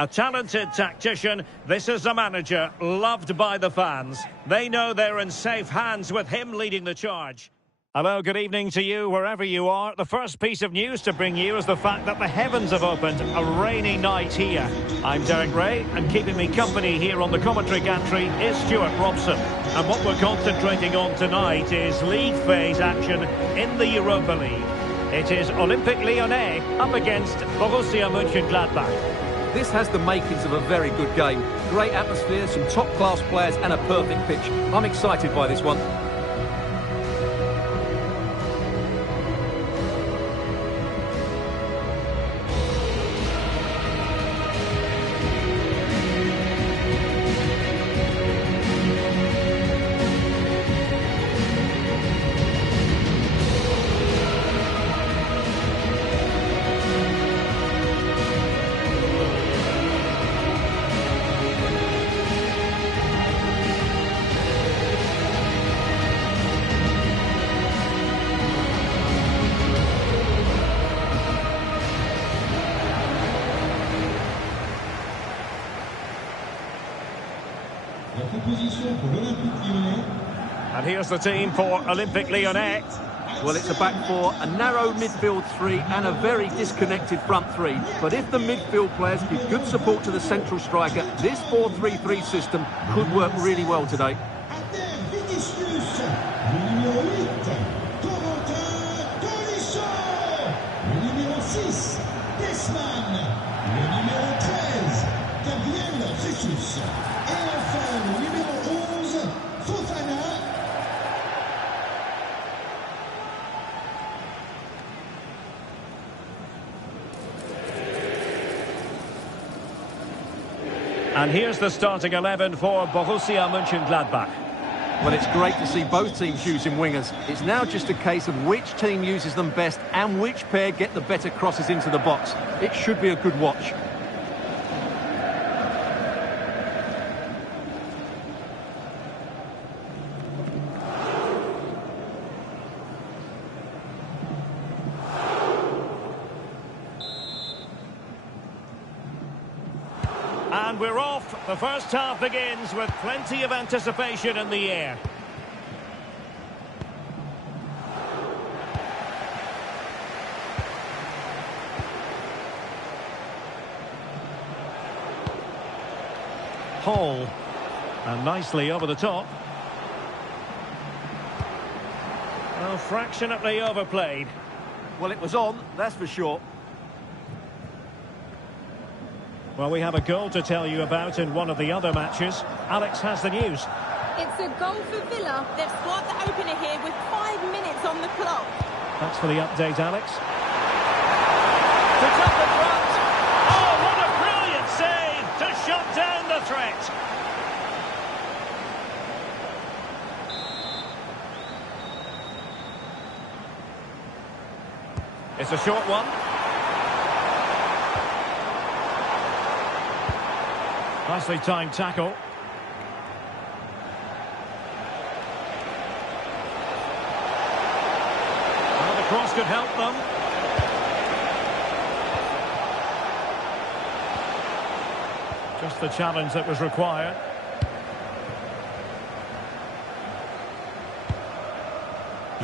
A talented tactician, this is a manager loved by the fans. They know they're in safe hands with him leading the charge. Hello, good evening to you wherever you are. The first piece of news to bring you is the fact that the heavens have opened. A rainy night here. I'm Derek Ray, and keeping me company here on the commentary gantry is Stuart Robson. And what we're concentrating on tonight is league phase action in the Europa League. It is Olympique Lyonnais up against Borussia Mönchengladbach. This has the makings of a very good game. Great atmosphere, some top-class players and a perfect pitch. I'm excited by this one. And here's the team for Olympique Lyonnais. Well, it's a back four, a narrow midfield three and a very disconnected front three. But if the midfield players give good support to the central striker, this 4-3-3 system could work really well today. And here's the starting 11 for Borussia Mönchengladbach. Well, it's great to see both teams using wingers. It's now just a case of which team uses them best and which pair get the better crosses into the box. It should be a good watch. And we're off. The first half begins with plenty of anticipation in the air. Hall. And nicely over the top. Well, fractionately overplayed. Well, it was on, that's for sure. Well, we have a goal to tell you about in one of the other matches. Alex has the news. It's a goal for Villa. They've scored the opener here with 5 minutes on the clock. Thanks for the update, Alex. To top the front. Oh, what a brilliant save to shut down the threat. It's a short one. Nicely timed tackle. Well, the cross could help them. Just the challenge that was required.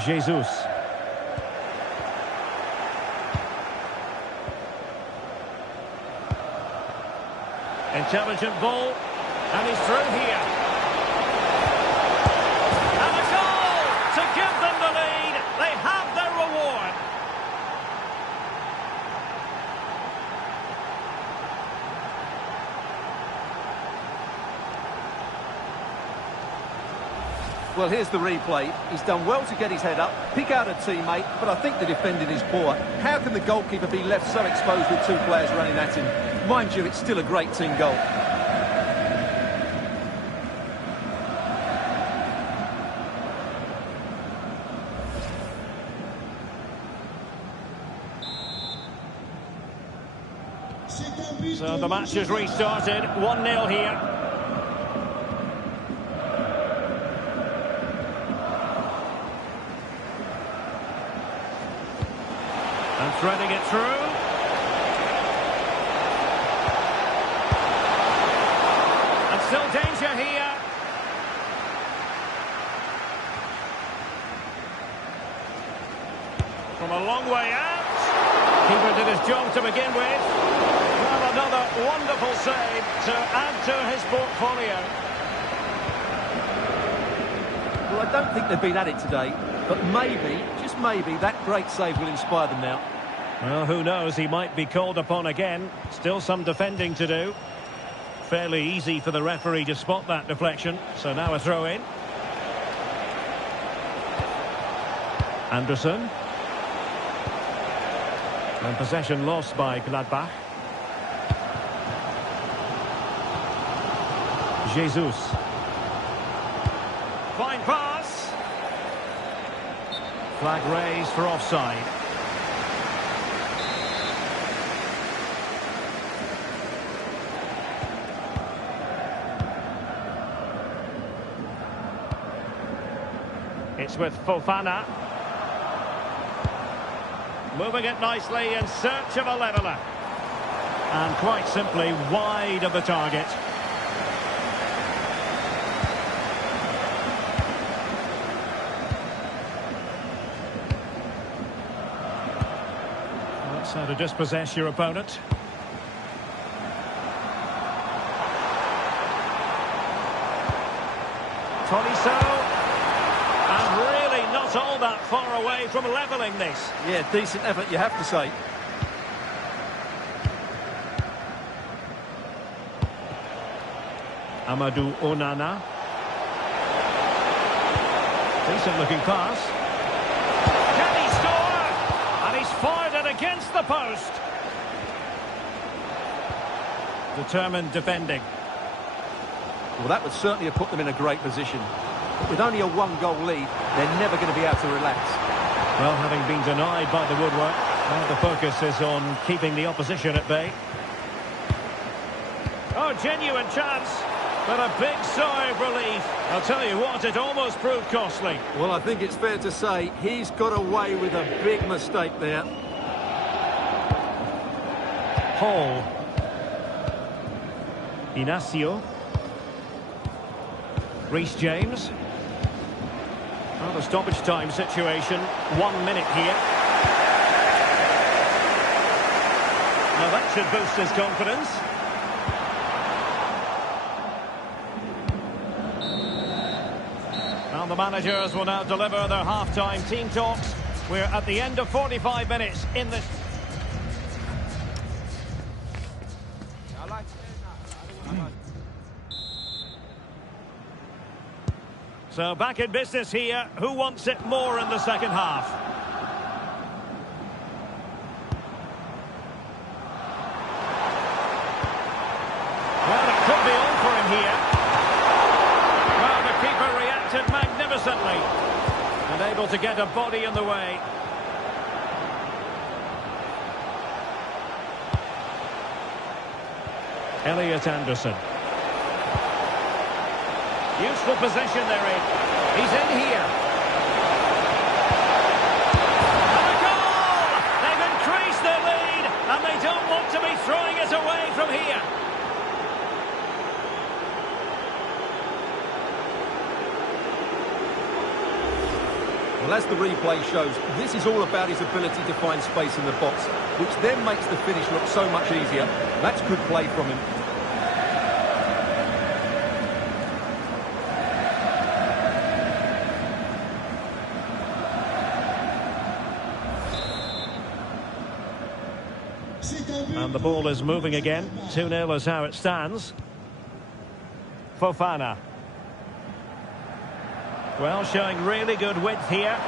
Jesus. Intelligent ball, and he's through here. And a goal to give them the lead. They have their reward. Well, here's the replay. He's done well to get his head up, pick out a teammate, but I think the defending is poor. How can the goalkeeper be left so exposed with two players running at him? Mind you, it's still a great team goal. So the match has restarted, 1-0 here. And threading it through. long way out. Keeper did his job to begin with. Well, another wonderful save to add to his portfolio. Well, I don't think they've been at it today, but maybe, just maybe, that great save will inspire them now. Well, who knows, he might be called upon again. Still some defending to do. Fairly easy for the referee to spot that deflection, so now a throw-in. Anderson. And possession lost by Gladbach. Jesus. Fine pass. Flag raised for offside. It's with Fofana. Moving it nicely in search of a leveller. And quite simply wide of the target. That's how to dispossess your opponent. Tolisso. And really not all that far away from levelling this. Yeah, decent effort, you have to say. Amadou Onana. Decent looking pass. Can he score? And he's fired it against the post. Determined defending. Well, that would certainly have put them in a great position. But with only a one-goal lead, they're never going to be able to relax. Well, having been denied by the woodwork, now the focus is on keeping the opposition at bay. Oh, genuine chance, but a big sigh of relief. I'll tell you what, it almost proved costly. Well, I think it's fair to say he's got away with a big mistake there. Hall. Inacio. Reece James. Well, the stoppage time situation, 1 minute here. Now that should boost his confidence. And the managers will now deliver their half-time team talks. We're at the end of 45 minutes in the... So back in business here. Who wants it more in the second half? Well, it could be on for him here. Well, the keeper reacted magnificently and able to get a body in the way. Elliot Anderson. Useful position they're in. He's in here. And a goal! They've increased their lead, and they don't want to be throwing it away from here. Well, as the replay shows, this is all about his ability to find space in the box, which then makes the finish look so much easier. That's good play from him. And the ball is moving again. 2-0 is how it stands. Fofana. Well, showing really good width here.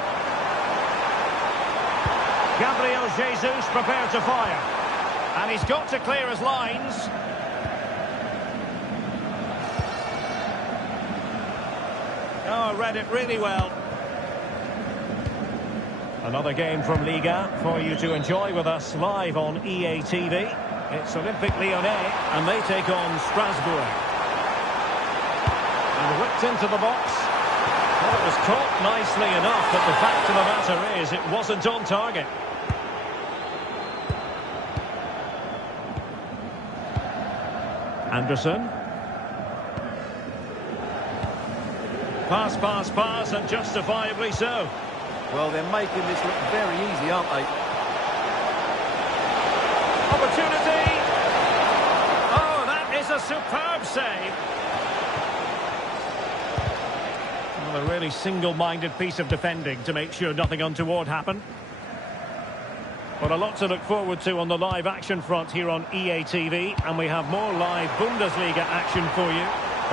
Gabriel Jesus prepared to fire. And he's got to clear his lines. Oh, read it really well. Another game from Liga for you to enjoy with us live on EA TV. It's Olympique Lyonnais, and they take on Strasbourg. And whipped into the box. Well, it was caught nicely enough, but the fact of the matter is it wasn't on target. Anderson. Pass, and justifiably so. Well, they're making this look very easy, aren't they? a superb save. Well, a really single-minded piece of defending to make sure nothing untoward happened. But a lot to look forward to on the live action front here on EA TV, and we have more live Bundesliga action for you.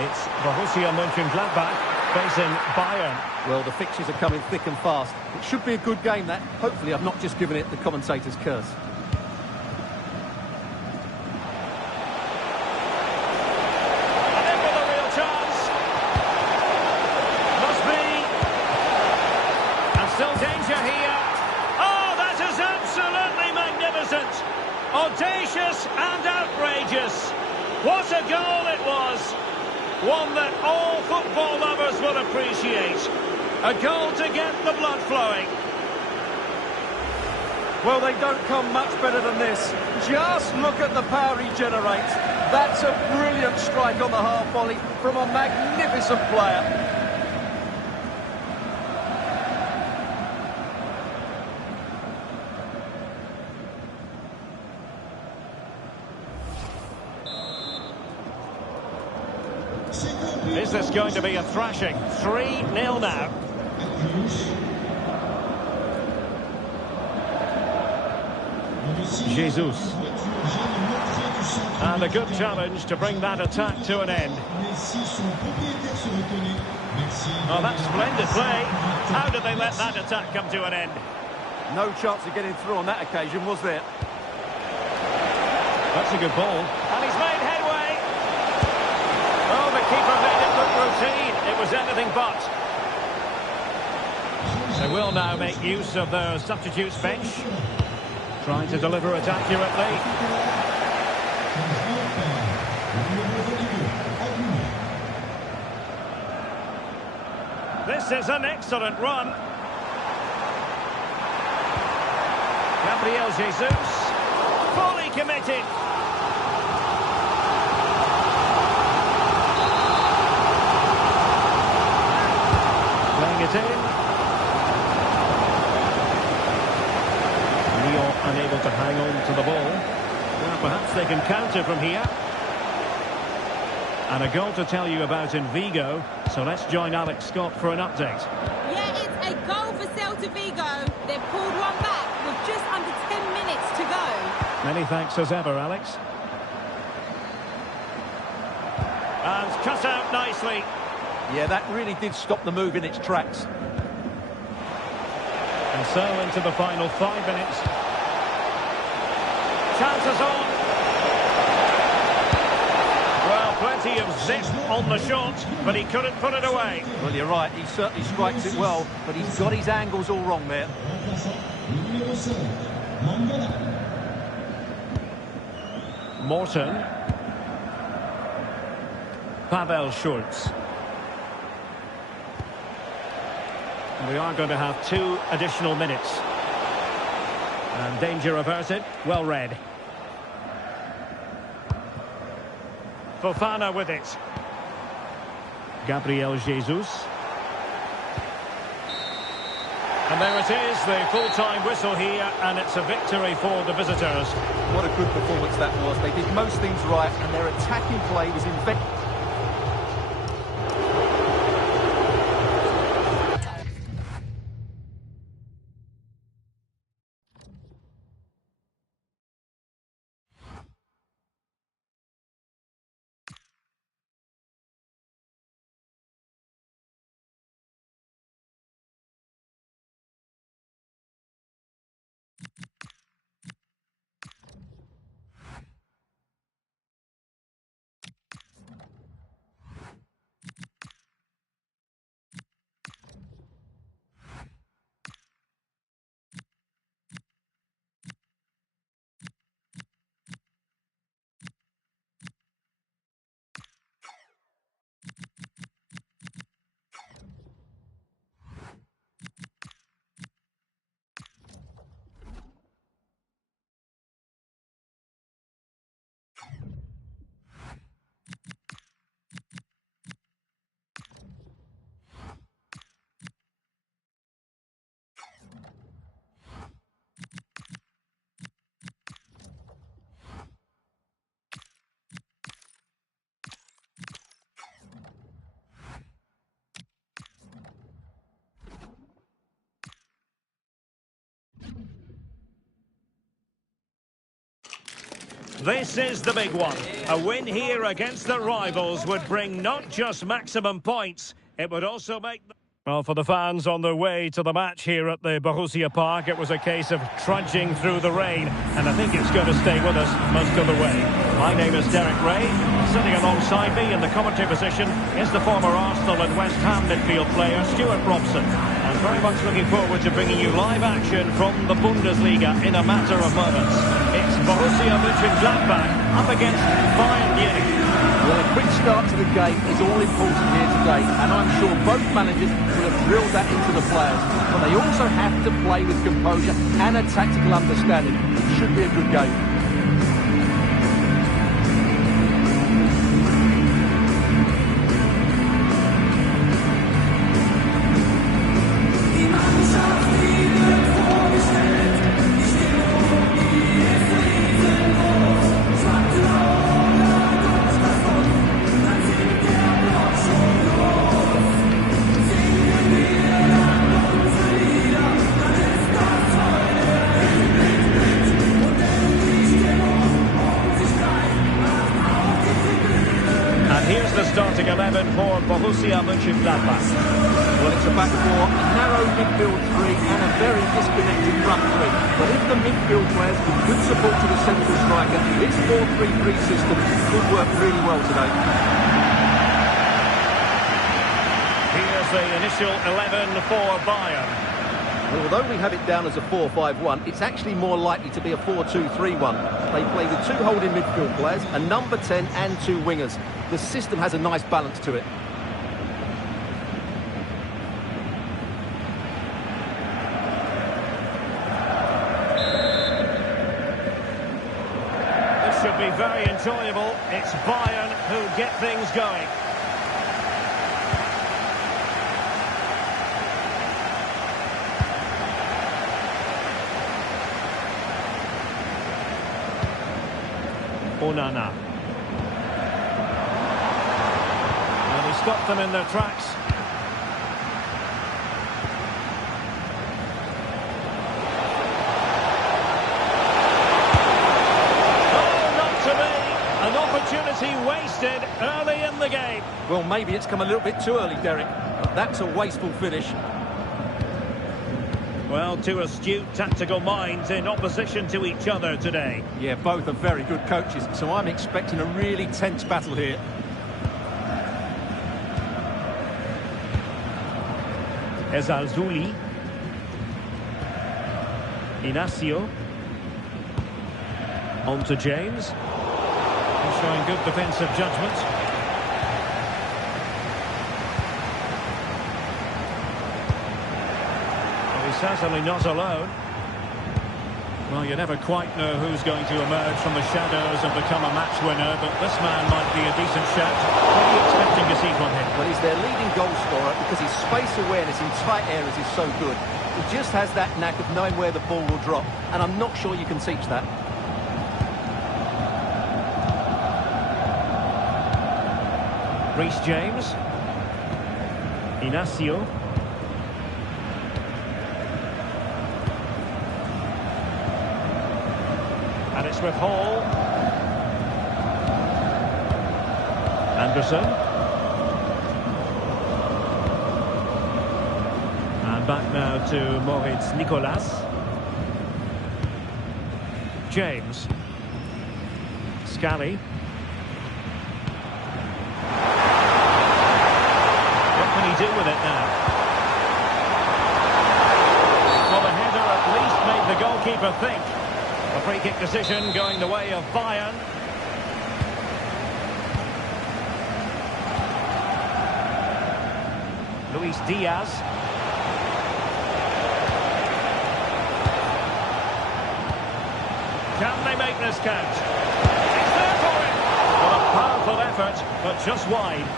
It's Borussia Mönchengladbach facing Bayern. Well, the fixtures are coming thick and fast. It should be a good game, that. Hopefully I've not just given it the commentator's curse. And in with a real chance. Must be. And still danger here. Oh, that is absolutely magnificent. Audacious and outrageous. What a goal it was. One that all football lovers will appreciate. A goal to get the blood flowing. Well, they don't come much better than this. Just look at the power he generates. That's a brilliant strike on the half volley from a magnificent player. Is this going to be a thrashing? 3-0 now. Jesus. And a good challenge to bring that attack to an end. Oh, that's splendid play. How did they let that attack come to an end? No chance of getting through on that occasion, was there? That's a good ball. And he's made headway. Oh, the keeper made it look routine. It was anything but. They will now make use of their substitutes bench. Trying to deliver it accurately. This is an excellent run. Gabriel Jesus. Fully committed. Playing it in. Unable to hang on to the ball. Well, perhaps they can counter from here. And a goal to tell you about in Vigo. So let's join Alex Scott for an update. Yeah, it's a goal for Celta Vigo. They've pulled one back with just under 10 minutes to go. Many thanks as ever, Alex. And cut out nicely. Yeah, that really did stop the move in its tracks. And so into the final 5 minutes. Chances on. Well, plenty of zip on the shot, but he couldn't put it away. Well, you're right. He certainly strikes it well, but he's got his angles all wrong there. Morton. Pavel Schultz. We are going to have 2 additional minutes. And danger averted. Well read. Fofana with it. Gabriel Jesus. And there it is, the full-time whistle here, and it's a victory for the visitors. What a good performance that was. They did most things right, and their attacking play was inventive. This is the big one. A win here against the rivals would bring not just maximum points, it would also make... Well, for the fans on their way to the match here at the Borussia Park, it was a case of trudging through the rain, and I think it's going to stay with us most of the way. My name is Derek Ray. Sitting alongside me in the commentary position is the former Arsenal and West Ham midfield player, Stuart Robson. I'm very much looking forward to bringing you live action from the Bundesliga in a matter of moments. It's Borussia Mönchengladbach up against Bayern Munich. Well, a quick start to the game is all important here today, and I'm sure both managers will have drilled that into the players. But they also have to play with composure and a tactical understanding. It should be a good game. Starting 11 for Borussia Mönchengladbach. Well, it's a back four, a narrow midfield three and a very disconnected front three. But if the midfield players give good support to the central striker, this 4-3-3 system could work really well today. Here's the initial 11 for Bayern. Although we have it down as a 4-5-1, it's actually more likely to be a 4-2-3-1. They play with two holding midfield players, a number 10 and two wingers. The system has a nice balance to it. This should be very enjoyable. It's Bayern who get things going. Onana. And he stopped them in their tracks. Oh, not to me. An opportunity wasted early in the game. Well, maybe it's come a little bit too early, Derek. But that's a wasteful finish. Well, two astute tactical minds in opposition to each other today. Yeah, both are very good coaches, so I'm expecting a really tense battle here. Ezalzouli. Inacio. On to James. He's showing good defensive judgment. Certainly not alone. Well, you never quite know who's going to emerge from the shadows and become a match winner, but this man might be a decent shout. What are you expecting to see from him? Well, he's their leading goal scorer because his space awareness in tight areas is so good. He just has that knack of knowing where the ball will drop, and I'm not sure you can teach that. Reece James. Inacio. And it's with Hall. Anderson. And back now to Moritz Nicolas. James. Scally. What can he do with it now? Well, the header at least made the goalkeeper think. A free kick decision going the way of Bayern. Luis Diaz. Can they make this count? It's there for him! What a powerful effort, but just wide.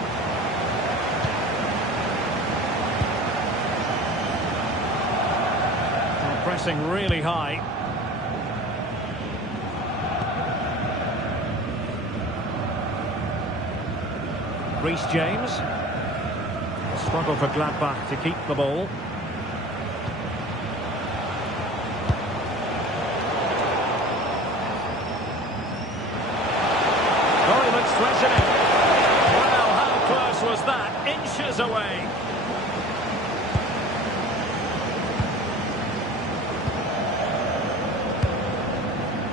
Well, pressing really high. Reece James. Struggle for Gladbach to keep the ball. positioning. Well, how close was that? Inches away.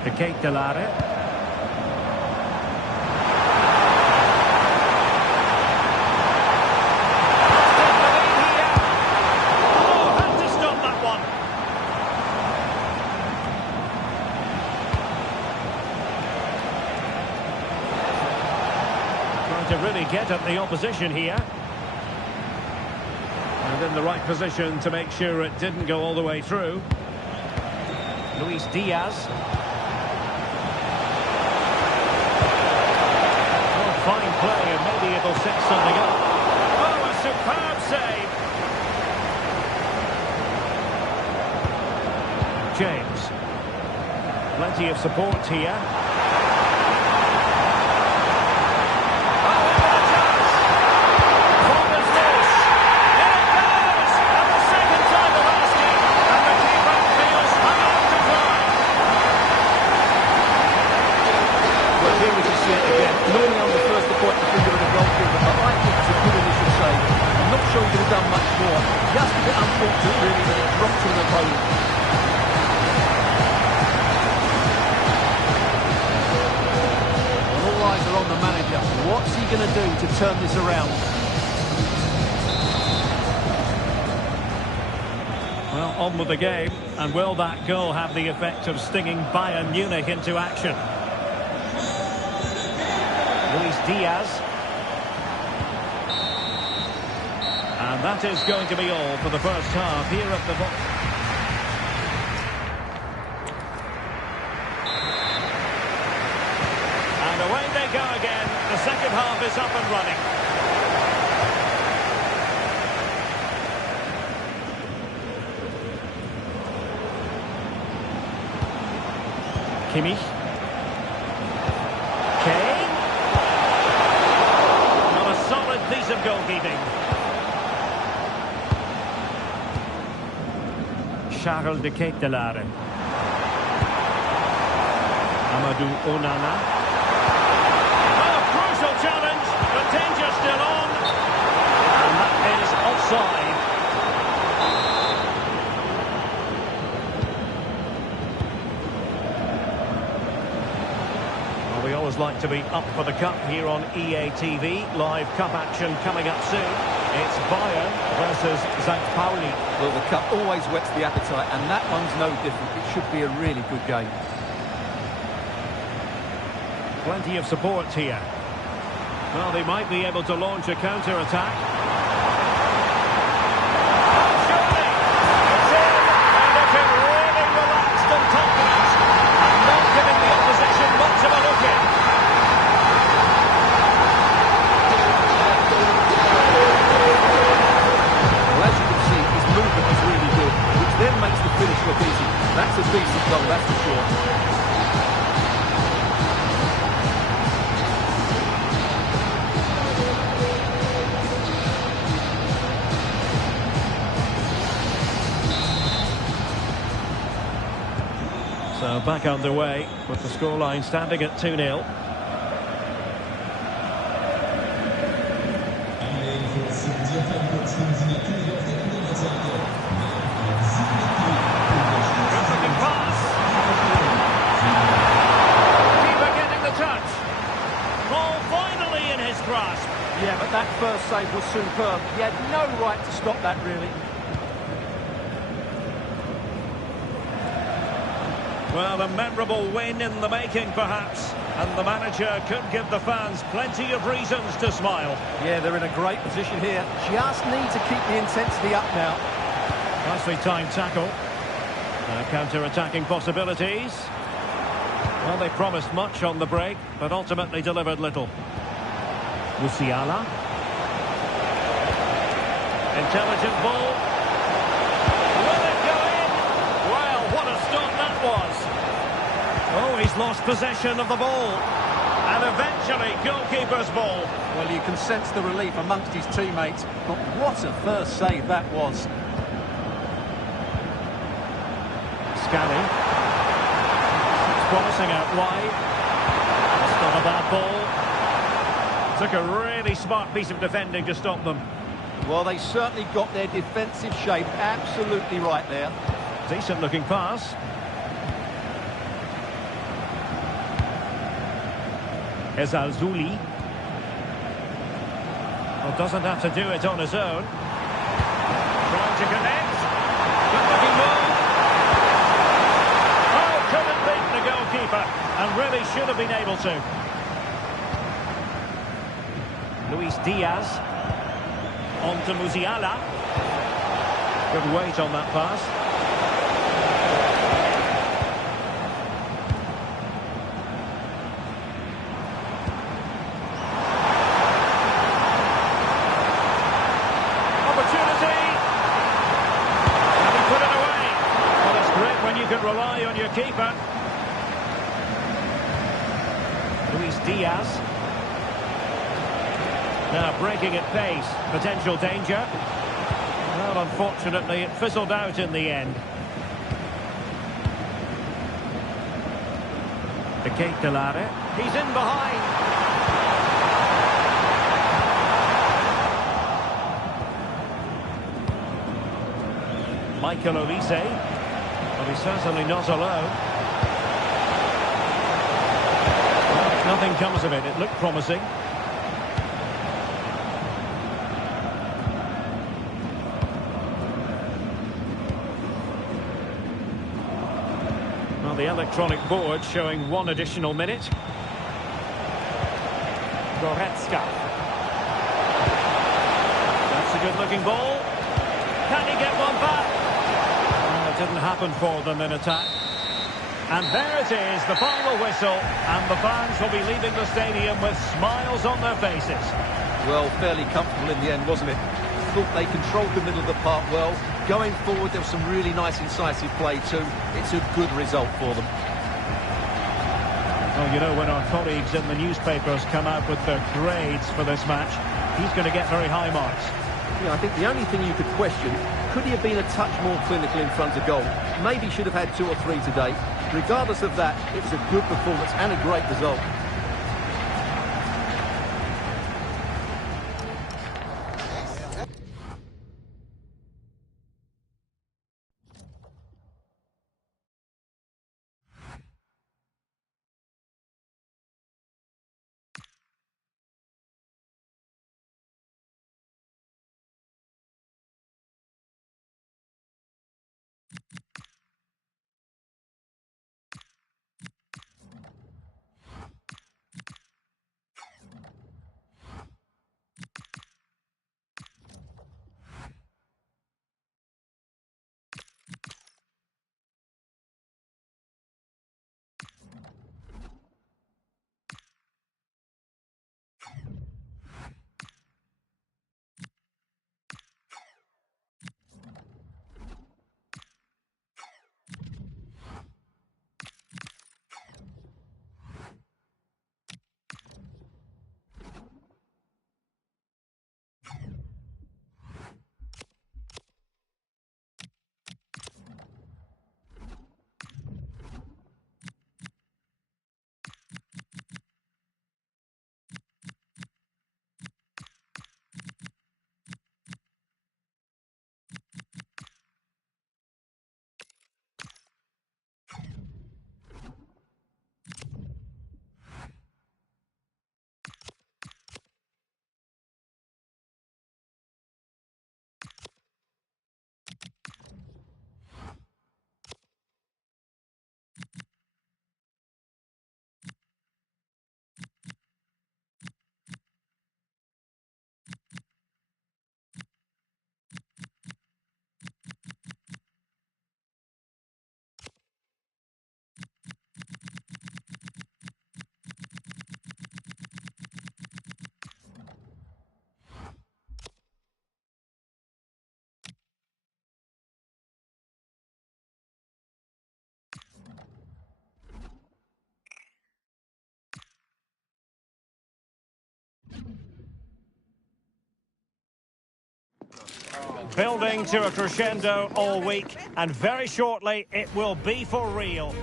Echipa+. To really get at the opposition here. And in the right position to make sure it didn't go all the way through. Luis Diaz. Oh, fine play, and maybe it'll set something up. Oh, a superb save. James. Plenty of support here. Normally I'm the first to point the finger at the goalkeeper, but I think it's a good initial save. I'm not sure he could have done much more. Just a bit unfortunate really that it dropped to an opponent. Well, all eyes are on the manager. What's he going to do to turn this around? Well, on with the game, and will that goal have the effect of stinging Bayern Munich into action? Luis Diaz. And that is going to be all for the first half here at the ball. And away they go again. The second half is up and running. Kimmich. Piece of goalkeeping. Charles de Ketelaere. Amadou Onana. Oh, crucial challenge. The danger still on. And that is offside. We always like to be up for the cup here on EA TV. Live cup action coming up soon. It's Bayern versus St. Pauli. Well, the cup always whets the appetite, and that one's no different. It should be a really good game. Plenty of support here. Well, they might be able to launch a counter-attack. Surely! It's in! And looking really relaxed and confident. And not giving the opposition much of a look in. Well, as you can see, his movement is really good, which then makes the finish look easy. That's a decent goal, that's for sure. So back underway with the scoreline standing at 2-0. Yeah, but that first save was superb. He had no right to stop that, really. Well, a memorable win in the making, perhaps. And the manager could give the fans plenty of reasons to smile. Yeah, they're in a great position here. Just need to keep the intensity up now. Nicely timed tackle. Counter-attacking possibilities. Well, they promised much on the break, but ultimately delivered little. Musiala. Intelligent ball. Will it go in? Well, what a stop that was. Oh, he's lost possession of the ball. And eventually, goalkeeper's ball. Well, you can sense the relief amongst his teammates, but what a first save that was. Scanning. It's promising out wide. That's not a bad ball. Took a really smart piece of defending to stop them. Well, they certainly got their defensive shape absolutely right there. Decent looking pass. Ezalzouli. Well, doesn't have to do it on his own. Trying to connect. Good looking move. Oh, couldn't beat the goalkeeper. And really should have been able to. Luis Diaz. On to Musiala. Good weight on that pass. Opportunity. And he put it away. Well, it's great when you can rely on your keeper. Luis Diaz. Now breaking at pace, potential danger. Well, unfortunately, it fizzled out in the end. The Kate Delare. He's in behind. Michael Olise. Well, he's certainly not alone. Well, nothing comes of it. It looked promising. The electronic board showing one additional minute. Goretzka. That's a good-looking ball. Can he get one back? Well, it didn't happen for them in attack. And there it is, the final whistle, and the fans will be leaving the stadium with smiles on their faces. Well, fairly comfortable in the end, wasn't it? Thought they controlled the middle of the park well. Going forward, there was some really nice incisive play too. It's a good result for them. Well, you know, when our colleagues in the newspapers come out with their grades for this match, he's going to get very high marks. Yeah, I think the only thing you could question, could he have been a touch more clinical in front of goal? Maybe should have had 2 or 3 today. Regardless of that, it was a good performance and a great result. Building to a crescendo all week, and very shortly it will be for real.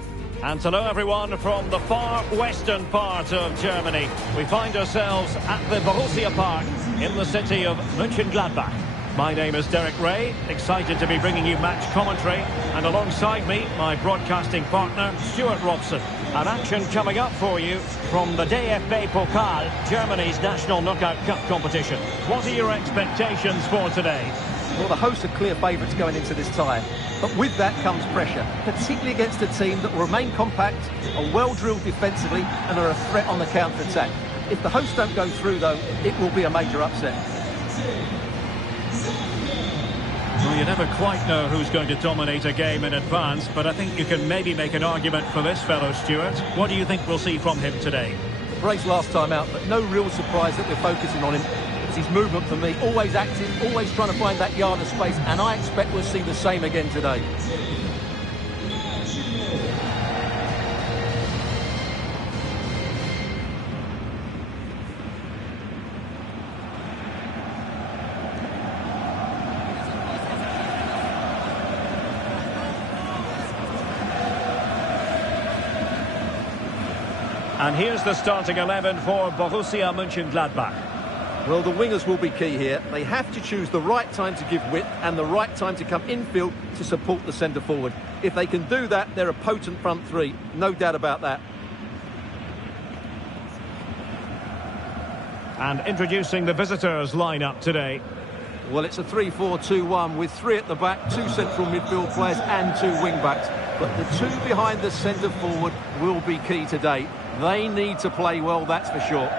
And hello everyone from the far western part of Germany. We find ourselves at the Borussia Park in the city of Mönchengladbach. My name is Derek Ray, excited to be bringing you match commentary, and alongside me, my broadcasting partner, Stuart Robson. An action coming up for you from the DFB Pokal, Germany's national knockout cup competition. What are your expectations for today? Well, the hosts are clear favourites going into this tie, but with that comes pressure, particularly against a team that will remain compact, are well-drilled defensively and are a threat on the counter-attack. If the hosts don't go through, though, it will be a major upset. Well, you never quite know who's going to dominate a game in advance, but I think you can maybe make an argument for this fellow, Stuart. What do you think we'll see from him today? Brace last time out, but no real surprise that we're focusing on him. It's his movement for me, always active, always trying to find that yard of space, and I expect we'll see the same again today. And here's the starting 11 for Borussia Mönchengladbach. Well, the wingers will be key here. They have to choose the right time to give width and the right time to come infield to support the centre-forward. If they can do that, they're a potent front three. No doubt about that. And introducing the visitors' lineup today. Well, it's a 3-4-2-1 with three at the back, two central midfield players and two wing-backs. But the two behind the centre-forward will be key today. They need to play well, that's for sure.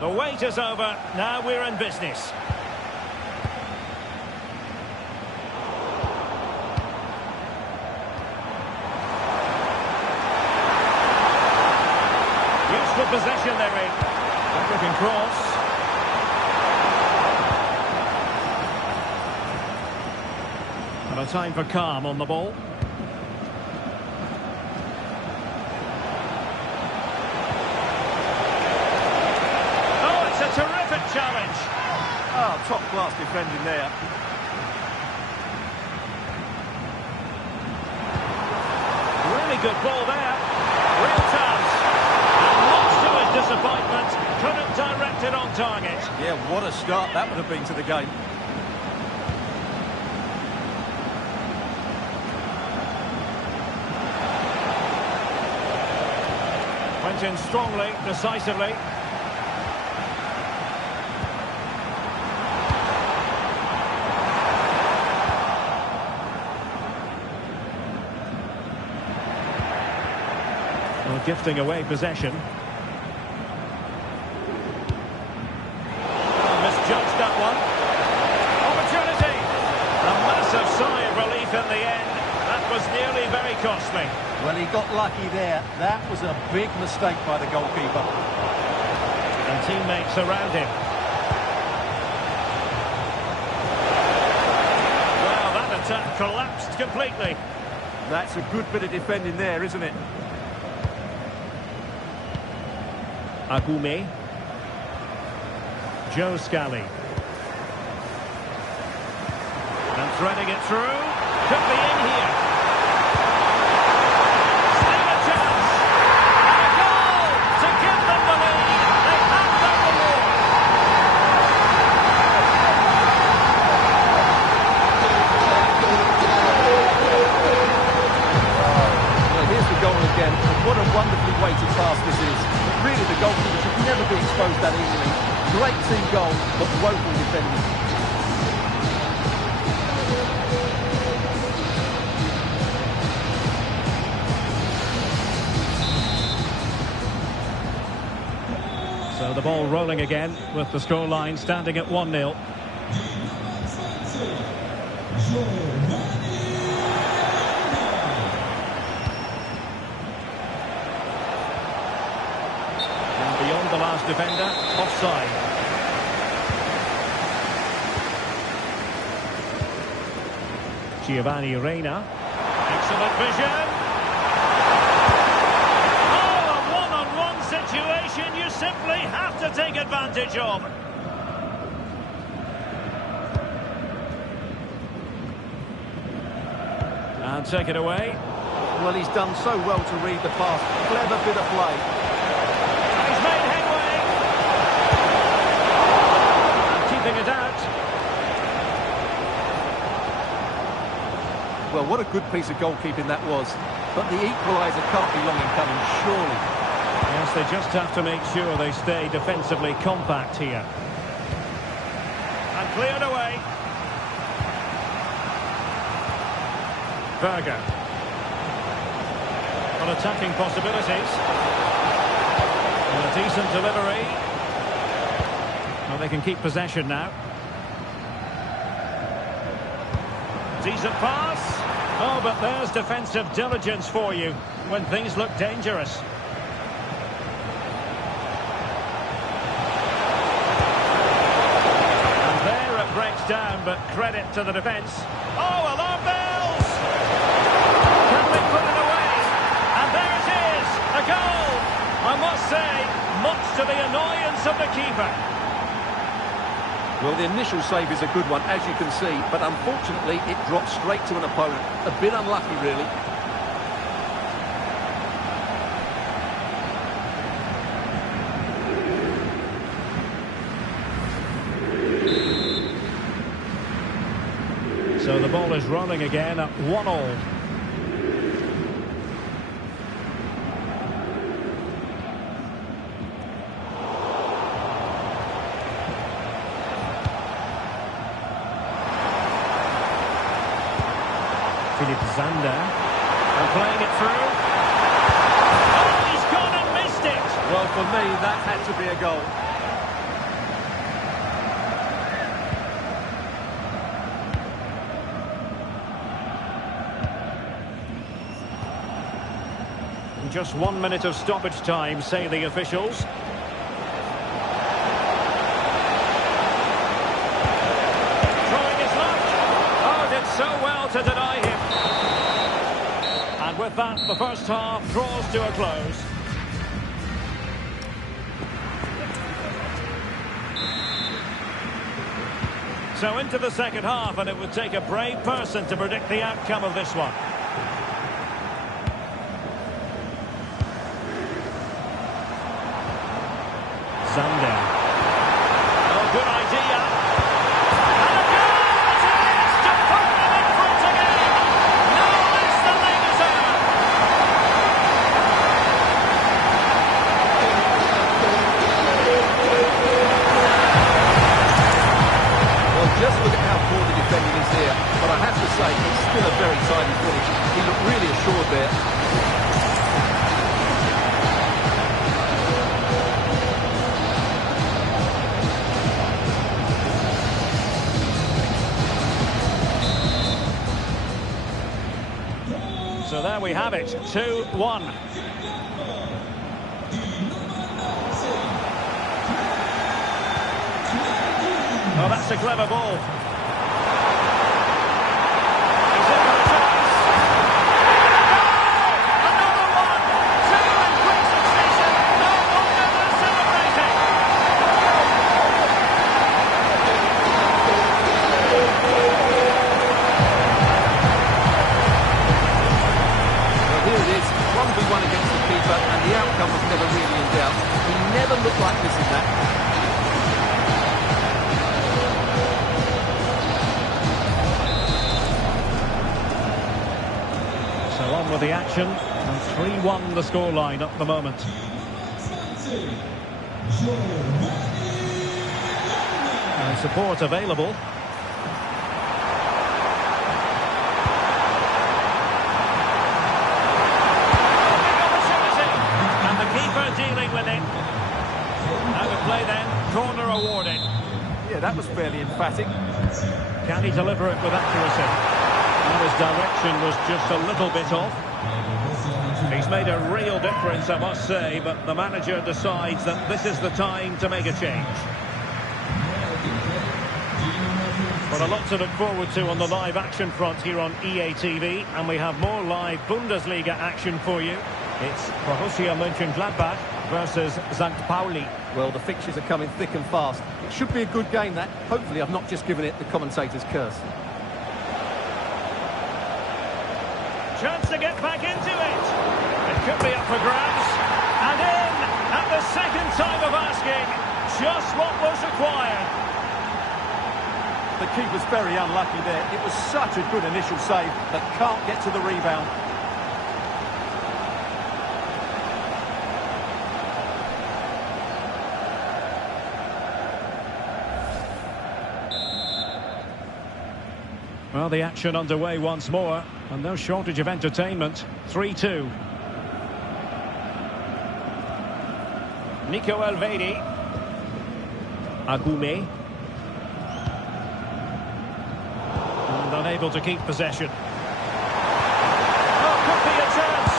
The wait is over. Now we're in business. Useful possession they're in. Good-looking cross. And a time for calm on the ball. Oh, it's a terrific challenge. Oh, top-class defending there. Really good ball there. Real chance. And much to his disappointment, couldn't direct it on target. Yeah, what a start that would have been to the game. Went in strongly, decisively. Well, gifting away possession. Misjudged that one. Opportunity. A massive sigh of relief in the end. That was nearly very costly. Well, he got lucky there. That was a big mistake by the goalkeeper. And teammates around him. Well, that attack collapsed completely. That's a good bit of defending there, isn't it? Agume. Joe Scally. And threading it through. Could be in here. Still a chance. And a goal to give them the lead. They have their reward. Well, here's the goal again. And what a wonderfully weighted pass this is. Really, the goalkeeper should never be exposed that easily. Great team goal, but woeful defending. So the ball rolling again with the scoreline standing at 1-0. And beyond the last defender, offside. Giovanni Reina. Excellent vision. Oh, a one-on-one situation, you say? simply have to take advantage of. And take it away. Well, he's done so well to read the pass. Clever bit of play. And he's made headway. And keeping it out. Well, what a good piece of goalkeeping that was. But the equaliser can't be long in coming, surely. Yes, they just have to make sure they stay defensively compact here. And cleared away. Berger. On attacking possibilities. And a decent delivery. Well, they can keep possession now. Decent pass. Oh, but there's defensive diligence for you when things look dangerous. And there it breaks down, but credit to the defence. Oh, alarm bells! Can they put it away? And there it is, a goal! I must say, much to the annoyance of the keeper. Well, the initial save is a good one, as you can see, but unfortunately it drops straight to an opponent. A bit unlucky, really. So the ball is rolling again at 1-1. Zander, and playing it through. Oh, he's gone and missed it! Well, for me, that had to be a goal. Just 1 minute of stoppage time, say the officials. Throwing his luck. Oh, did so well to deny him. And with that, the first half draws to a close. So into the second half, and it would take a brave person to predict the outcome of this one. Zander. Oh, good idea. And a goal! It is to put them in front again. No less than they deserve. Well, just look at how poor the defending is here. But I have to say, it's still a very tidy finish. He looked really assured there. So there we have it, 2-1. Oh, that's a clever ball. He's in for a chance. Another one! Two in quick succession. No wonder they're celebrating. Here it is, 1v1 against the keeper, and the outcome was never really in doubt. He never looked like missing that. So on with the action, and 3-1 the scoreline at the moment. And support available. Dealing with it. Out of play then, corner awarded. Yeah, that was fairly emphatic. Can he deliver it with accuracy? And his direction was just a little bit off. He's made a real difference, I must say, but the manager decides that this is the time to make a change. But a lot to look forward to on the live action front here on EA TV, and we have more live Bundesliga action for you. It's Borussia Mönchengladbach versus St. Pauli. Well, the fixtures are coming thick and fast. It should be a good game, that. Hopefully I've not just given it the commentator's curse. Chance to get back into it. It could be up for grabs. And in at the second time of asking. Just what was required. The keeper's very unlucky there. It was such a good initial save, but can't get to the rebound. Well, the action underway once more, and no shortage of entertainment. 3-2. Nico Elvedi. Agume. And unable to keep possession. Oh, could be a chance.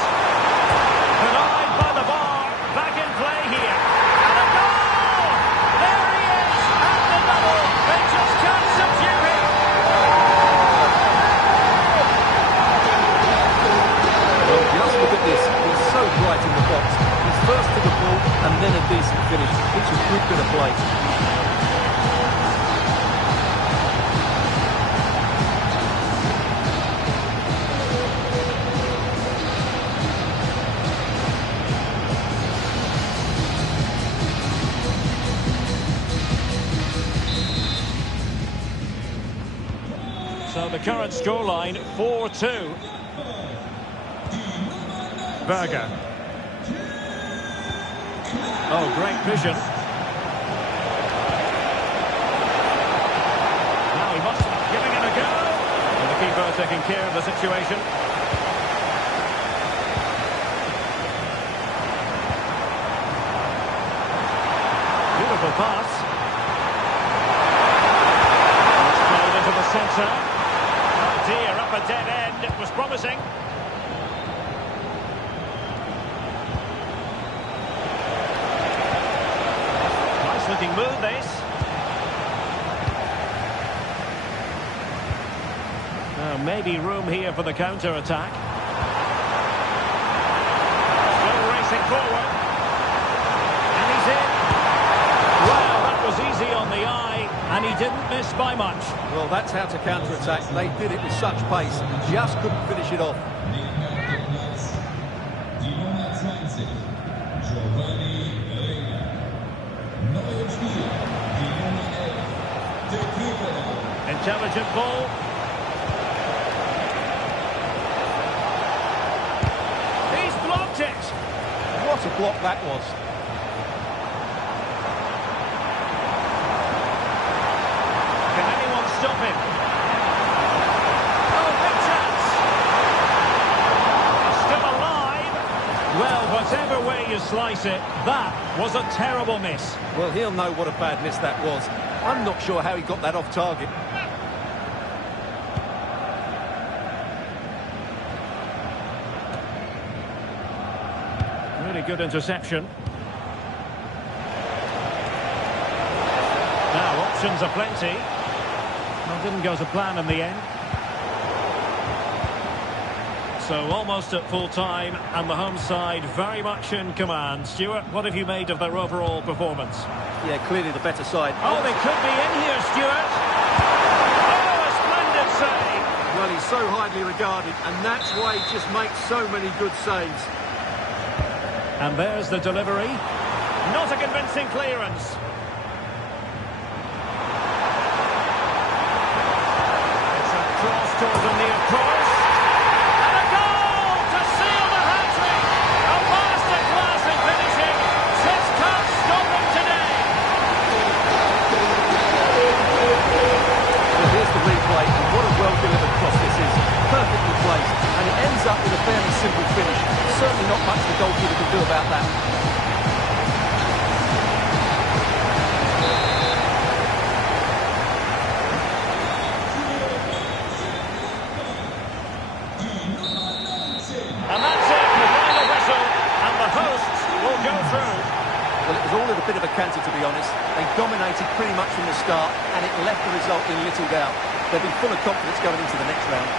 Denied by the bar. Back in play here. And a goal! There he is! At the double. They just can't subdue him. Just look at this, he's so bright in the box. He's first to the ball and then a decent finish. It's a good bit of play. So the current scoreline, 4-2. Berger. Oh, great vision. Now he must be giving it a go. And the keeper taking care of the situation. Beautiful pass. It's played into the centre. Oh dear, up a dead end. It was promising. Looking move this. Maybe room here for the counter-attack. Still racing forward. And he's in. Well, that was easy on the eye, and he didn't miss by much. Well, that's how to counter-attack. They did it with such pace. Just couldn't finish it off. Intelligent ball. He's blocked it. What a block that was. Can anyone stop him? Oh, big chance. He's still alive. Well, whatever way you slice it, that was a terrible miss. Well, he'll know what a bad miss that was. I'm not sure how he got that off target. Really good interception. Now, options are plenty. Well, didn't go to plan in the end. So almost at full time, and the home side very much in command. Stuart, what have you made of their overall performance? Yeah, clearly the better side. Oh, they could be in here, Stuart. Oh, a splendid save. Well, he's so highly regarded, and that's why he just makes so many good saves. And there's the delivery. Not a convincing clearance. It's a cross towards the near post. And a goal to seal the hat-trick. A masterclass in finishing. Just can't stop him today. Well, here's the replay, and what a well-delivered cross this is. Perfectly placed, and it ends up with a fairly simple finish. Certainly not much the goalkeeper can do about that. And that's it, the final whistle, and the hosts will go through. Well, it was all in a bit of a canter, to be honest. They dominated pretty much from the start, and it left the result in little doubt. They'll be full of confidence going into the next round.